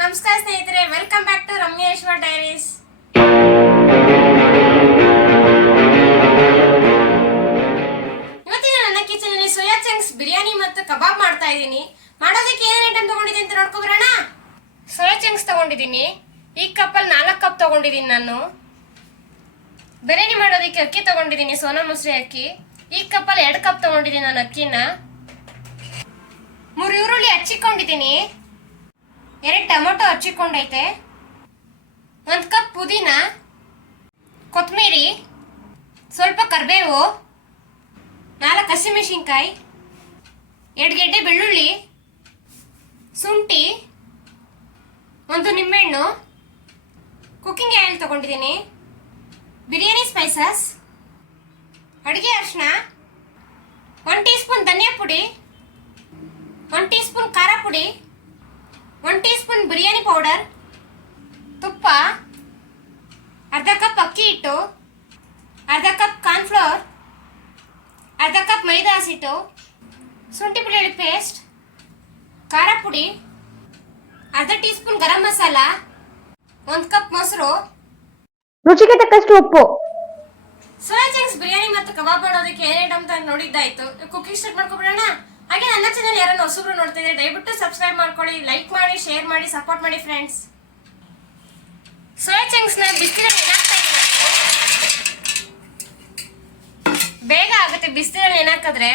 ನಮಸ್ಕಾರ ಸ್ನೇಹಿತರೆ welcome back to Ramyeshwar diaries ಇವತ್ತಿನ ನನ್ನ ಕಿಚನ್ ಅಲ್ಲಿ ಸೋಯಾ ಚಂಕ್ಸ್ ಬಿರಿಯಾನಿ ಮತ್ತು ಕಬಾಬ್ ಮಾಡ್ತಾ ಇದ್ದೀನಿ. ಮಾಡೋದಕ್ಕೆ ಏನೇನು ಐಟಮ್ ತಗೊಂಡಿದ್ದೀನಿ ಅಂತ ನೋಡ್ಕೊಬರೋಣ ಸೋಯಾ ಚಂಕ್ಸ್ ತಗೊಂಡಿದ್ದೀನಿ. ಈ ಕಪ್ಪಲ್ಲಿ ನಾಲ್ಕು ಕಪ್ ತಗೊಂಡಿದ್ದೀನಿ ನಾನು. ಬಿರಿಯಾನಿ ಮಾಡೋದಕ್ಕೆ ಅಕ್ಕಿ ತಗೊಂಡಿದ್ದೀನಿ, ಸೋನಾ ಮೊಸರಿ ಅಕ್ಕಿ. ಈ ಕಪ್ಪಲ್ಲಿ ಎರಡು ಕಪ್ ತಗೊಂಡಿದ್ದೀನಿ ನಾನು ಅಕ್ಕಿನ. ಮೂರು ಈರುಳ್ಳಿ ಹಚ್ಚಿಕೊಂಡಿದ್ದೀನಿ. ಎರಡು ಟೊಮೊಟೊ ಹಚ್ಚಿಕೊಂಡೈತೆ. ಒಂದು ಕಪ್ ಪುದೀನ ಕೊತ್ತಂಬರಿ ಸ್ವಲ್ಪ ಕರಿಬೇವು, ನಾಲ್ಕು ಹಸಿಮೆಣಸಿನ್ಕಾಯಿ, ಎರಡು ಗೆಡ್ಡೆ ಬೆಳ್ಳುಳ್ಳಿ, ಶುಂಠಿ, ಒಂದು ನಿಂಬೆಹಣ್ಣು ಕುಕ್ಕಿಂಗ್ ಆಯಿಲ್ ತಗೊಂಡಿದ್ದೀನಿ. ಬಿರಿಯಾನಿ ಸ್ಪೈಸಸ್ ಅಡುಗೆ ಅರಿಶಿನ ಒನ್ ಟೀ ಸ್ಪೂನ್ ಧನಿಯಾ ಪುಡಿ ಒನ್ ಟೀ ಸ್ಪೂನ್ ಖಾರ ಪುಡಿ ಸ್ಪೂನ್ ಬಿರಿಯಾನಿ ಪೌಡರ್ ತುಪ್ಪ ಅರ್ಧ ಕಪ್ ಅಕ್ಕಿ ಹಿಟ್ಟು ಅರ್ಧ ಕಪ್ ಕಾರ್ನ್ಫ್ಲೋರ್ ಅರ್ಧ ಕಪ್ ಮೈದಾ ಹಸಿಟ್ಟು ಶುಂಠಿ ಬೆಳ್ಳುಳ್ಳಿ ಪೇಸ್ಟ್ ಖಾರ ಪುಡಿ ಅರ್ಧ ಟೀ ಸ್ಪೂನ್ ಗರಂ ಮಸಾಲ ಒಂದು ಕಪ್ ಮೊಸರು. ರುಚಿಗೆ ತಕ್ಕಷ್ಟು ಉಪ್ಪು. ಸೋಯಾ ಚಂಕ್ಸ್ ಬಿರಿಯಾನಿ ಮತ್ತು ಕಬಾಬ್ ಮಾಡೋದಕ್ಕೆ ಏನೇ ಐಟಮ್ ಅಂತ ನೋಡಿದ್ದಾಯ್ತು? Cooking start ಮಾಡ್ಕೊಬಿಡೋಣ. ಹಾಗೆ ನನ್ನ ಚಾನಲ್ ಯಾರನ್ನ ಹೊಸಬ್ರು ನೋಡ್ತಿದ್ರೆ ದಯವಿಟ್ಟು ಸಬ್ಸ್ಕ್ರೈಬ್ ಮಾಡ್ಕೊಳ್ಳಿ ಲೈಕ್ ಮಾಡಿ ಶೇರ್ ಮಾಡಿ ಸಪೋರ್ಟ್ ಮಾಡಿ ಫ್ರೆಂಡ್ಸ್ ಸೋಯಾ ಚಂಕ್ಸ್ನ ಬಿಸಿಲಲ್ಲಿ ಬೇಗ ಆಗುತ್ತೆ ಬಿಸಿಲಲ್ಲಿ ನೆನಾಕಿದ್ರೆ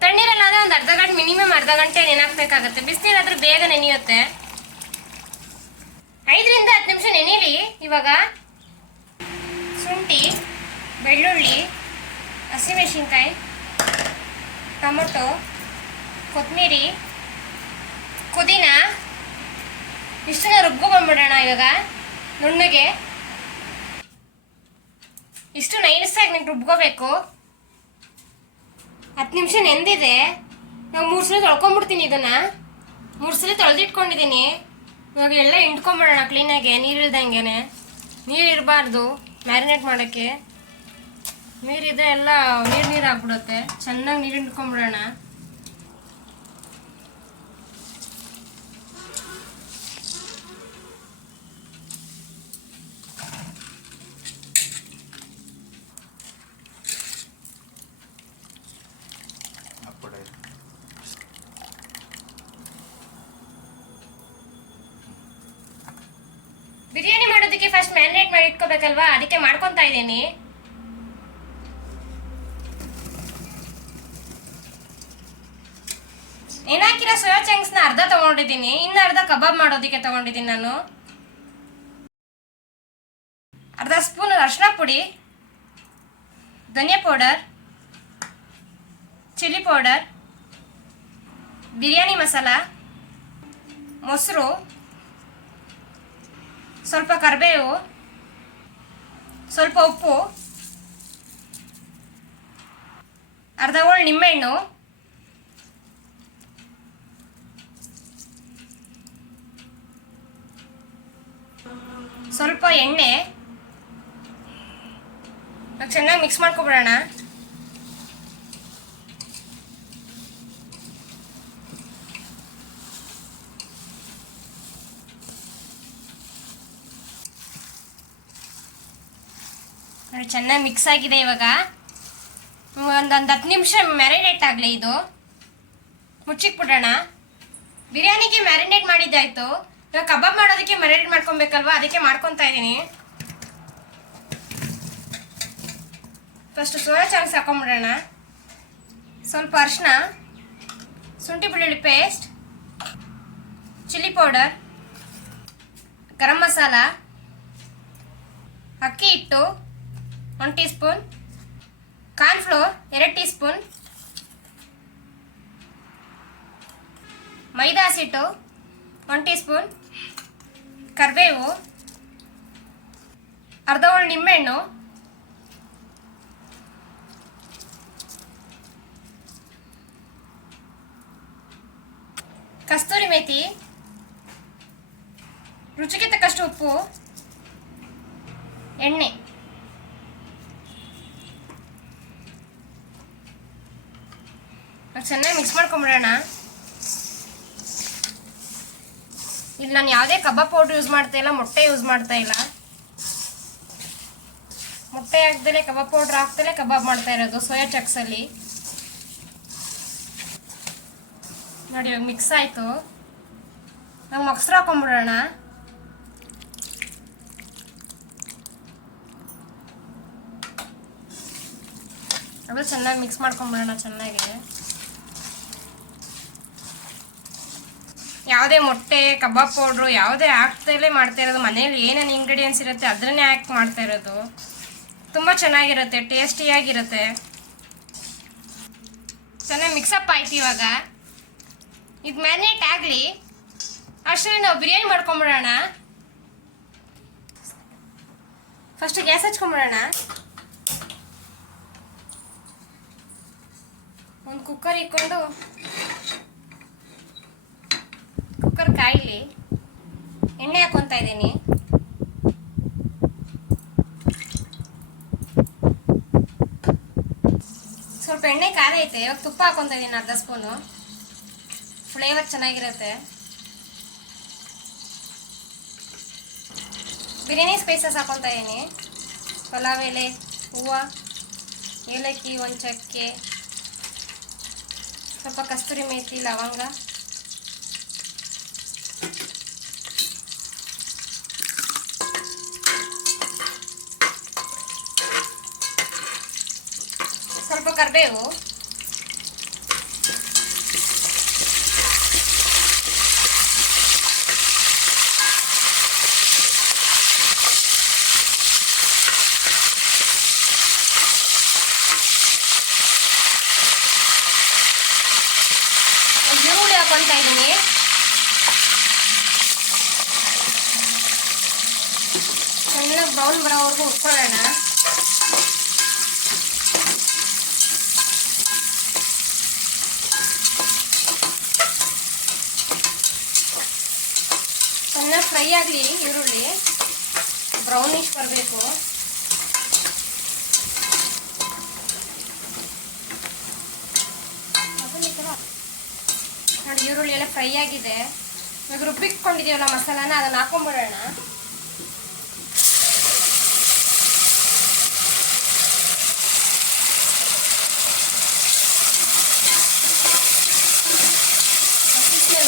ತಣ್ಣೀರಲ್ಲಾದ್ರೆ ಒಂದು ಅರ್ಧ ಗಂಟೆ ಮಿನಿಮಮ್ ಅರ್ಧ ಗಂಟೆ ನೆನಾಕ್ಬೇಕಾಗುತ್ತೆ ಬಿಸಿನೀರಾದ್ರೆ ಬೇಗ ನೆನೆಯುತ್ತೆ. ಐದರಿಂದ ಹತ್ತು ನಿಮಿಷ ನೆನೀಲಿ ಇವಾಗ ಶುಂಠಿ, ಬೆಳ್ಳುಳ್ಳಿ, ಹಸಿಮೆಣಸಿನ್ಕಾಯಿ, ಟೊಮೊಟೊ ಕೊತ್ತಂಬರಿ ಕುದಿನ, ಇಷ್ಟನ್ನ ರುಬ್ಕೊಂಡ್ಬಿಡೋಣ ಇವಾಗ. ನುಣ್ಣಗೆ. ಇಷ್ಟು ನೈಸಾಗಿ ನೀವು ರುಬ್ಕೋಬೇಕು ಹತ್ತು ನಿಮಿಷ ನೆಂದಿದೆ. ನಾವು ಮೂರು ಸಲ ತೊಳ್ಕೊಂಬಿಡ್ತೀನಿ ಇದನ್ನು. ಮೂರು ಸಲ ತೊಳೆದಿಟ್ಕೊಂಡಿದ್ದೀನಿ ಇವಾಗ ಎಲ್ಲ ಹಿಂಡ್ಕೊಂಬಿಡೋಣ ಕ್ಲೀನಾಗೆ ನೀರಿಲ್ದಂಗೆನೆ ನೀರು ಇರಬಾರ್ದು ಮ್ಯಾರಿನೇಟ್ ಮಾಡೋಕ್ಕೆ. ನೀರಿದ್ರೆ ಎಲ್ಲ, ನೀರು ನೀರು ಆಗ್ಬಿಡುತ್ತೆ. ಚೆನ್ನಾಗಿ ನೀರು ಹಿಂಡ್ಕೊಂಬಿಡೋಣ ಅಪ್ಪಡೆ ಬಿರಿಯಾನಿ ಮಾಡೋದಕ್ಕೆ ಫಸ್ಟ್ ಮ್ಯಾರಿನೇಟ್ ಮಾಡಿ ಇಟ್ಕೋಬೇಕಲ್ವಾ ಅದಕ್ಕೆ ಮಾಡ್ಕೊತಾ ಇದ್ದೀನಿ. ಏನಾಕಿರೋ ಸೋಯಾ ಚಂಕ್ಸ್ನ ಅರ್ಧ ತಗೊಂಡಿದ್ದೀನಿ. ಇನ್ನು ಅರ್ಧ ಕಬಾಬ್ ಮಾಡೋದಕ್ಕೆ ತಗೊಂಡಿದ್ದೀನಿ ನಾನು. ಅರ್ಧ ಸ್ಪೂನ್ ಅರಿಶಿನ ಪುಡಿ, ಧನಿಯಾ powder, chilli powder, biryani masala, ಮೊಸರು, ಸ್ವಲ್ಪ ಕರಿಬೇವು ಸ್ವಲ್ಪ ಉಪ್ಪು. ಅರ್ಧ ಹೋಳು ನಿಂಬೆಹಣ್ಣು. ಸ್ವಲ್ಪ ಎಣ್ಣೆ. ಚೆನ್ನಾಗಿ ಮಿಕ್ಸ್ ಮಾಡ್ಕೊಬಿಡೋಣ. ನೋಡಿ, ಚೆನ್ನಾಗಿ ಮಿಕ್ಸ್ ಆಗಿದೆ ಇವಾಗ. ಒಂದೊಂದು ಹತ್ತು ನಿಮಿಷ ಮ್ಯಾರಿನೇಟ್ ಆಗಲಿ ಇದು. ಮುಚ್ಚಿಕ್ಬಿಡೋಣ ಬಿರಿಯಾನಿಗೆ ಮ್ಯಾರಿನೇಟ್ ಮಾಡಿದ್ದಾಯಿತು ಇವಾಗ ಕಬಾಬ್ ಮಾಡೋದಕ್ಕೆ ಮ್ಯಾರಿನೇಟ್ ಮಾಡ್ಕೊಬೇಕಲ್ವಾ? ಅದಕ್ಕೆ ಮಾಡ್ಕೊತಾ ಇದ್ದೀನಿ ಫಸ್ಟ್ ಸೋಯಾ ಚಾನ್ಸ್ ಹಾಕೊಂಡ್ಬಿಡೋಣ ಸ್ವಲ್ಪ ಅರಿಶಿನ ಶುಂಠಿ ಬೆಳ್ಳುಳ್ಳಿ paste chilli powder garam masala, ಅಕ್ಕಿ ಹಿಟ್ಟು ಒನ್ ಟೀ ಸ್ಪೂನ್ ಕಾರ್ನ್ಫ್ಲೋರ್ ಎರಡು ಟೀ ಸ್ಪೂನ್ ಮೈದಾ ಹಸಿಟ್ಟು ಒನ್ ಟೀ ಸ್ಪೂನ್ ಕರಿಬೇವು ಅರ್ಧ ಹೋಳು ನಿಂಬೆಹಣ್ಣು ಕಸ್ತೂರಿ ಮೇಥಿ ರುಚಿಗೆ ತಕ್ಕಷ್ಟು ಉಪ್ಪು ಎಣ್ಣೆ ಚೆನ್ನಾಗಿ ಮಿಕ್ಸ್ ಮಾಡ್ಕೊಂಬಿಡೋಣ. ಇಲ್ಲಿ ನಾನು ಯಾವುದೇ ಕಬಾಬ್ ಪೌಡ್ರ್ ಯೂಸ್ ಮಾಡ್ತಾ ಇಲ್ಲ, ಮೊಟ್ಟೆ ಯೂಸ್ ಮಾಡ್ತಾ ಇಲ್ಲ. ಮೊಟ್ಟೆ ಹಾಕ್ದಲೆ ಕಬಾಬ್ ಪೌಡ್ರ್ ಹಾಕ್ದಲೆ ಕಬಾಬ್ ಮಾಡ್ತಾ ಇರೋದು ಸೋಯಾ ಚಕ್ಸಲ್ಲಿ ನೋಡಿ ಇವಾಗ ಮಿಕ್ಸ್ ಆಯಿತು. ನಾವು ಮೊಸರು ಹಾಕೊಂಬಿಡೋಣ. ಅದು ಚೆನ್ನಾಗಿ ಮಿಕ್ಸ್ ಮಾಡ್ಕೊಂಬಿಡೋಣ ಚೆನ್ನಾಗಿ. ಯಾವುದೇ ಮೊಟ್ಟೆ, ಕಬಾಬ್ ಪೌಡ್ರು ಯಾವುದೇ ಹಾಕ್ತಲೇ ಮಾಡ್ತಾ ಇರೋದು ಮನೇಲಿ ಏನೇನು ಇಂಗ್ರೀಡಿಯೆಂಟ್ಸ್ ಇರುತ್ತೆ ಅದನ್ನೇ ಹಾಕಿ ಮಾಡ್ತಾ ಇರೋದು. ತುಂಬ ಚೆನ್ನಾಗಿರುತ್ತೆ ಟೇಸ್ಟಿಯಾಗಿರುತ್ತೆ ಚೆನ್ನಾಗಿ ಮಿಕ್ಸಪ್ ಆಯ್ತು ಇವಾಗ. ಇದು ಮ್ಯಾರಿನೇಟ್ ಆಗಲಿ. ಅಷ್ಟೇ, ನಾವು ಬಿರಿಯಾನಿ ಮಾಡ್ಕೊಂಬಿಡೋಣ. ಫಸ್ಟ್ ಗ್ಯಾಸ್ ಹಚ್ಕೊಂಬಿಡೋಣ. ಒಂದು ಕುಕ್ಕರ್ ಇಟ್ಕೊಂಡು ಕುಕ್ಕರ್ ಕಾಯಿಲಿ. ಎಣ್ಣೆ ಹಾಕೊಂತ ಇದ್ದೀನಿ. ಸ್ವಲ್ಪ ಎಣ್ಣೆ ಕಾದೈತೆ ಇವಾಗ ತುಪ್ಪ ಹಾಕೊಂತ ಇದ್ದೀನಿ ಅರ್ಧ ಸ್ಪೂನು. ಫ್ಲೇವರ್ ಚೆನ್ನಾಗಿರುತ್ತೆ. ಬಿರಿಯಾನಿ ಸ್ಪೈಸಸ್ ಹಾಕೊತಾ ಇದ್ದೀನಿ. ಪಲಾವ್ ಎಲೆ, ಹೂವು, ಏಲಕ್ಕಿ, ಒಂದು ಚಕ್ಕೆ, ಸ್ವಲ್ಪ ಕಸ್ತೂರಿ ಮೇಥಿ, ಲವಂಗ. ಸ್ವಲ್ಪ ಕರಿಬೇವು ಈರುಳ್ಳಿ ಹಾಕೊತಾ ಇದ್ದೀನಿ ಚೆನ್ನಾಗಿ ಬ್ರೌನ್ ಬರೋವರೆಗೂ ಹುರ್ಕೊಳ್ಳೋಣ ಚೆನ್ನಾಗಿ ಫ್ರೈ ಆಗಲಿ, ಈರುಳ್ಳಿ. ಬ್ರೌನಿಶ್ ಬರಬೇಕು. ನೋಡಿ, ಈರುಳ್ಳಿ ಎಲ್ಲ ಫ್ರೈ ಆಗಿದೆ. ಇವಾಗ ರುಬ್ಬಿಟ್ಕೊಂಡಿದ್ದೀವಲ್ಲ ಮಸಾಲಾನ, ಅದನ್ನು ಹಾಕೊಂಡ್ಬಿಡೋಣ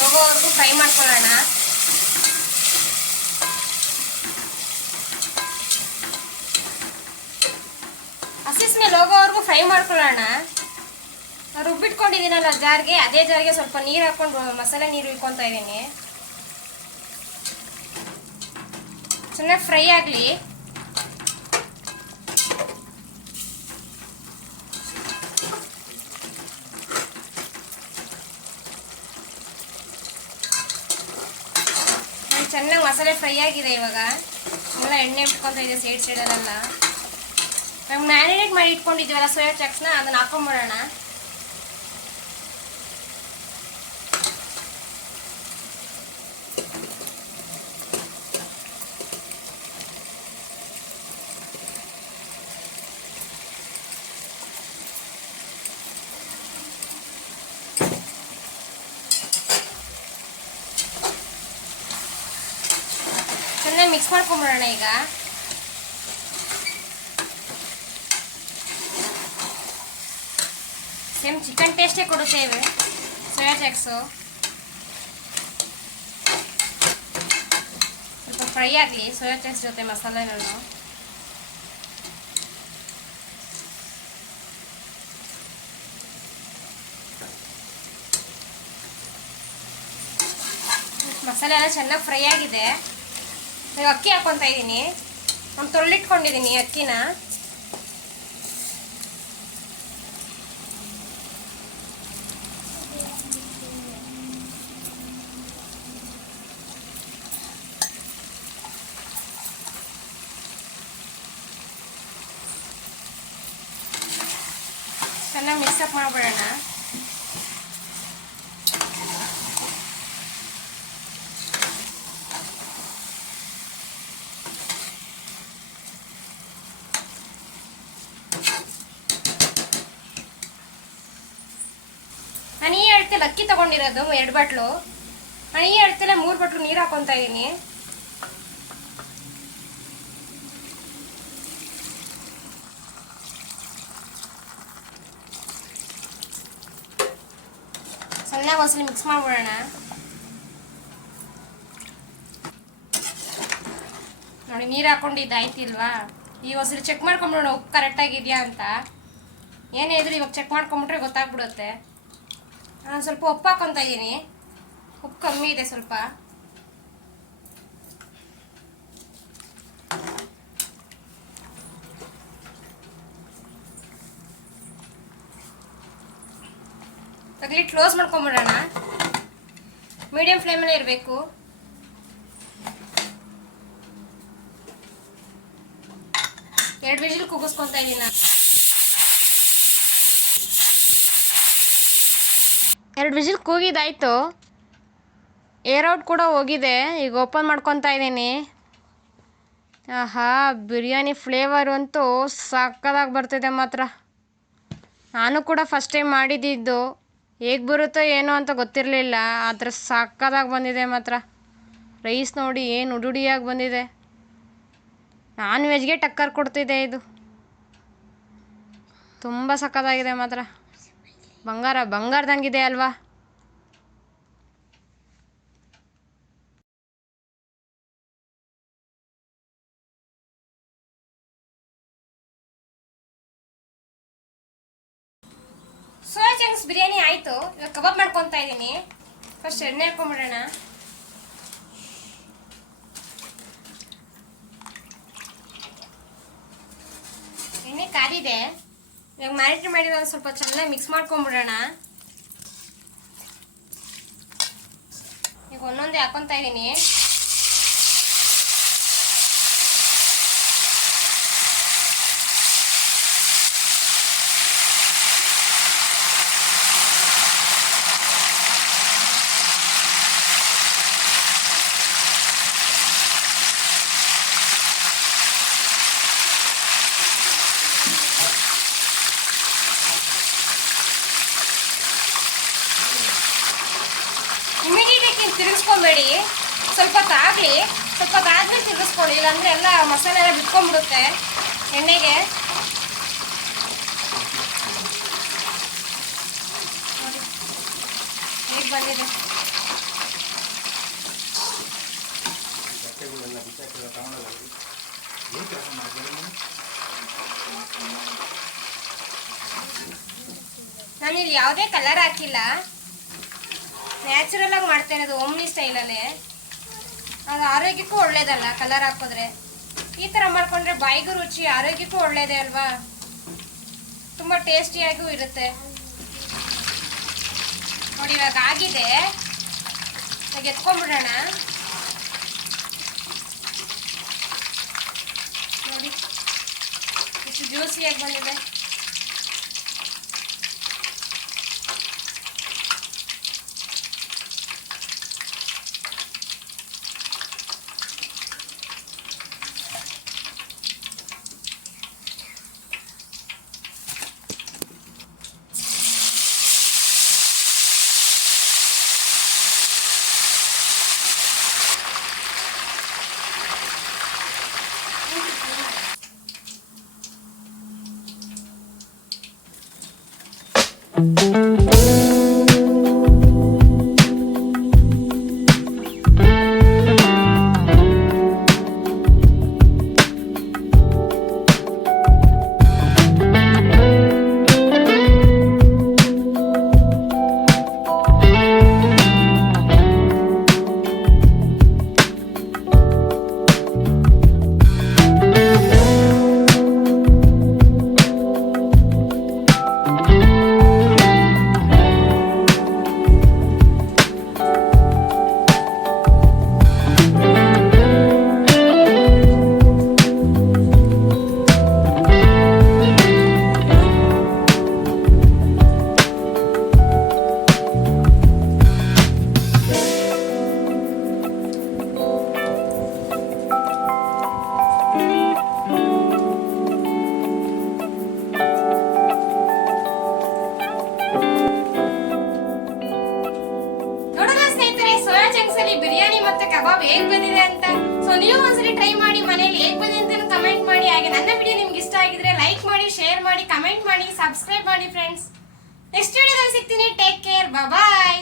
ಹೋಗೋವರೆಗೂ ಫ್ರೈ ಮಾಡ್ಕೊಳ್ಳೋಣ. ಹಸಿ ಮೇಲೆ ಹೋಗೋವರೆಗೂ ಫ್ರೈ ಮಾಡ್ಕೊಳ್ಳೋಣ. ರುಬ್ಬಿಟ್ಕೊಂಡಿದ್ದೀನಲ್ಲ ಜಾರ್ಗೆ, ಅದೇ ಜಾರ್ಗೆ ಸ್ವಲ್ಪ ನೀರು ಹಾಕೊಂಡು ಮಸಾಲೆ ನೀರು ಇಟ್ಕೊತಾ ಇದ್ದೀನಿ. ಚೆನ್ನಾಗಿ ಫ್ರೈ ಆಗಲಿ. ಚೆನ್ನಾಗಿ ಮಸಾಲೆ ಫ್ರೈ ಆಗಿದೆ ಇವಾಗ. ಎಲ್ಲ ಎಣ್ಣೆ ಇಟ್ಕೊತಾ ಇದೆ ಸೈಡ್ ಸೈಡಲ್ಲೆಲ್ಲ ನಾವು ಮ್ಯಾರಿನೇಟ್ ಮಾಡಿ ಇಟ್ಕೊಂಡಿದ್ದೀವಲ್ಲ ಸೋಯಾ ಚಕ್ಸ್ನ ಅದನ್ನ ಹಾಕೊಂಬಿಡೋಣ. ಚೆನ್ನಾಗಿ ಮಿಕ್ಸ್ ಮಾಡ್ಕೊಂಬಿಡೋಣ ಈಗ. ಸೇಮ್ ಚಿಕನ್ ಟೇಸ್ಟೇ ಕೊಡುತ್ತೇವೆ ಸೋಯಾ ಚಾಕ್ಸು ಸ್ವಲ್ಪ ಫ್ರೈ ಆಗಲಿ, ಸೋಯಾ ಚಾಕ್ಸ್ ಜೊತೆ ಮಸಾಲೆನೂ ಮಸಾಲೆ ಎಲ್ಲ ಚೆನ್ನಾಗಿ ಫ್ರೈ ಆಗಿದೆ. ಅಕ್ಕಿ ಹಾಕೊತಾ ಇದ್ದೀನಿ ಒಂದು ತೊಳ್ಳಿಟ್ಕೊಂಡಿದ್ದೀನಿ ಅಕ್ಕಿನ. ಚೆನ್ನಾಗಿ ಮಿಕ್ಸಪ್ ಮಾಡಿಬಿಡೋಣ ನಾನು ಈ ಹೇಳ್ತಿಲ್ಲ ಅಕ್ಕಿ ತಗೊಂಡಿರೋದು, ಎರಡು ಬಾಟ್ಲು. ಈ ಹೇಳ್ತಿಲ್ಲ ಮೂರು ಬಟ್ಲು ನೀರು ಹಾಕೊತಾ ಇದೀನಿ. ಚೆನ್ನಾಗಿ ಒಂದ್ಸಲ ಮಿಕ್ಸ್ ಮಾಡ್ಬಿಡೋಣ. ನೋಡಿ, ನೀರು ಹಾಕೊಂಡಿದ್ದಾಯ್ತಿಲ್ವಾ ಈಗ ಒಂದ್ಸಲ ಚೆಕ್ ಮಾಡ್ಕೊಂಬಿಡೋಣ, ಉಪ್ಪು ಕರೆಕ್ಟಾಗಿದೆಯಾ ಅಂತ. ಏನೇ ಇದ್ರು ಇವಾಗ ಚೆಕ್ ಮಾಡ್ಕೊಂಬಿಟ್ರೆ ಗೊತ್ತಾಗ್ಬಿಡುತ್ತೆ. ನಾನು ಸ್ವಲ್ಪ ಉಪ್ಪು ಹಾಕೊತಾ ಇದ್ದೀನಿ. ಉಪ್ಪು ಕಮ್ಮಿ ಇದೆ ಸ್ವಲ್ಪ. ತಗಲಿ ಕ್ಲೋಸ್ ಮಾಡ್ಕೊಂಬಿಡೋಣ. ಮೀಡಿಯಂ ಫ್ಲೇಮಲ್ಲೇ ಇರಬೇಕು. ಎರಡು ವಿಜಿಲ್ ಕೂಗಿಸ್ಕೊತಾ ಇದ್ದೀನಿ ನಾನು. ಎರಡು ವಿಜಿಲ್ ಕೂಗಿದಾಯಿತು. ಏರ್ ಔಟ್ ಕೂಡ ಹೋಗಿದೆ. ಈಗ ಓಪನ್ ಮಾಡ್ಕೊತಾ ಇದ್ದೀನಿ ಆಹಾ, ಬಿರಿಯಾನಿ ಫ್ಲೇವರ್ ಅಂತೂ ಸಕ್ಕದಾಗಿ ಬರ್ತಿದೆ ಮಾತ್ರ. ನಾನು ಕೂಡ ಫಸ್ಟ್ ಟೈಮ್ ಮಾಡಿದ್ದಿದ್ದು ಹೇಗೆ ಬರುತ್ತೋ ಏನೋ ಅಂತ ಗೊತ್ತಿರಲಿಲ್ಲ, ಆದರೆ ಸಕ್ಕದಾಗಿ ಬಂದಿದೆ ಮಾತ್ರ. ರೈಸ್ ನೋಡಿ ಏನು ಉಡುಡಿಯಾಗಿ ಬಂದಿದೆ. ನಾನ್ ವೆಜ್ಗೆ ಟಕ್ಕರ್ ಕೊಡ್ತಿದೆ ಇದು. ತುಂಬ ಸಕ್ಕದಾಗಿದೆ ಮಾತ್ರ. ಬಂಗಾರ, ಬಂಗಾರದಂಗಿದೆ ಅಲ್ವಾ? ಬಿರಿಯಾನಿ ಆಯಿತು. ಇವಾಗ ಕಬಾಬ್ ಮಾಡ್ಕೊತಾ ಇದ್ದೀನಿ ಫಸ್ಟ್ ಎಣ್ಣೆ ಹಾಕೊಂಡ್ಬಿಡೋಣ ಎಣ್ಣೆ ಕಾದಿದೆ. ಇವಾಗ ಮ್ಯಾರಿನೇಟ್ ಒಂದು ಸ್ವಲ್ಪ ಚೆನ್ನಾಗಿ ಮಿಕ್ಸ್ ಮಾಡ್ಕೊಂಬಿಡೋಣ. ಈಗ ಒಂದೊಂದೇ ಹಾಕೊತಾ ಇದ್ದೀನಿ ತಿರುಗಿಸ್ಕೊಬೇಡಿ. ಸ್ವಲ್ಪ ತಾಗಲಿ ಸ್ವಲ್ಪ ತಾದ್ಮೇಲೆ ತಿರುಗಿಸ್ಕೊಳ್ಳಿ ಇಲ್ಲಾಂದರೆ ಎಲ್ಲ ಮಸಾಲೆ ಎಲ್ಲ ಬಿಟ್ಕೊಂಡ್ಬಿಡುತ್ತೆ ಎಣ್ಣೆಗೆ. ಹೇಗೆ ಬಂದಿದೆ? ನಾನಿಲ್ಲಿ ಯಾವುದೇ ಕಲರ್ ಹಾಕಿಲ್ಲ. ನ್ಯಾಚುರಲ್ ಆಗಿ ಮಾಡ್ತೇನೆ ಅದು ಓಮ್ನಿ ಸ್ಟೈಲಲ್ಲಿ. ಅದು ಆರೋಗ್ಯಕ್ಕೂ ಒಳ್ಳೇದಲ್ಲ ಕಲರ್ ಹಾಕಿದ್ರೆ. ಈ ಥರ ಮಾಡ್ಕೊಂಡ್ರೆ ಬಾಯಿಗೂ ರುಚಿ, ಆರೋಗ್ಯಕ್ಕೂ ಒಳ್ಳೇದೇ ಅಲ್ವಾ? ತುಂಬ ಟೇಸ್ಟಿಯಾಗೂ ಇರುತ್ತೆ. ನೋಡಿ, ಇವಾಗ ಆಗಿದೆ. ಇವಾಗ ಎತ್ಕೊಂಡ್ಬಿಡೋಣ. ನೋಡಿ, ಎಷ್ಟು ಜ್ಯೂಸಿಯಾಗಿ ಬಂದಿದೆ. ಕಬಾಬ್ ಹೇಗ್ ಬಂದಿದೆ ಅಂತ? ಸೊ ನೀವು ಒಂದ್ಸರಿ ಟ್ರೈ ಮಾಡಿ ಮನೇಲಿ ಹೇಗ್ ಬಂದಿದೆ ಅಂತ ಕಮೆಂಟ್ ಮಾಡಿ. ಹಾಗೆ ನನ್ನ ವಿಡಿಯೋ ನಿಮ್ಗೆ ಇಷ್ಟ ಆಗಿದ್ರೆ ಲೈಕ್ ಮಾಡಿ ಶೇರ್ ಮಾಡಿ ಕಮೆಂಟ್ ಮಾಡಿ ಸಬ್ಸ್ಕ್ರೈಬ್ ಮಾಡಿ ಫ್ರೆಂಡ್ಸ್ ನೆಕ್ಸ್ಟ್ ವಿಡಿಯೋದಲ್ಲಿ ಸಿಗ್ತೀನಿ. Take care bye